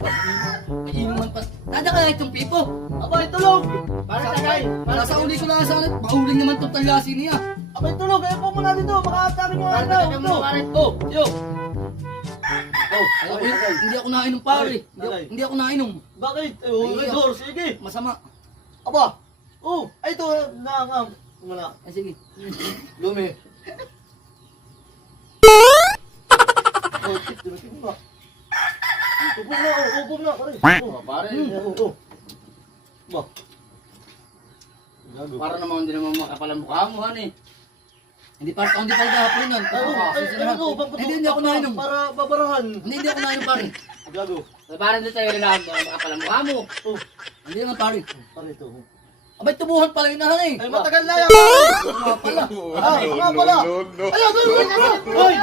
May inuman pa. Tanda ka na itong pipo. Abay, tulog! Para tagay. Para sa uli ko lang sa akin. Mahuling naman itong talyasin niya. Abay, tulog! Ayaw po muna dito! Makakatabi mo Para nga tagay ito! mo pare. Oh, yo. Oh, Tagay, tagay. hindi ako nainom pare. Tagay. Hindi ako nainom. Bakit? Ay, Dor, sige! Masama. Aba! Oh! Ay, ito! Wala. Ay, sige. Lumi. Oh, tinatin mo ba? Upo na, pare. Pare, Ba? para naman hindi naman makapal ang mukha mo, han eh. Hindi pa gahapon yan. Hindi ako nainom. Para babarahan. Hindi ako nainom pare. Gago. Para hindi tayo rin makapal ang mukha mo. Oh, Hindi naman pare. pare ito. Abay, tubuhan pala yun na han eh. Ay, matagal na yan. Nga pala. Nga pala. Ay,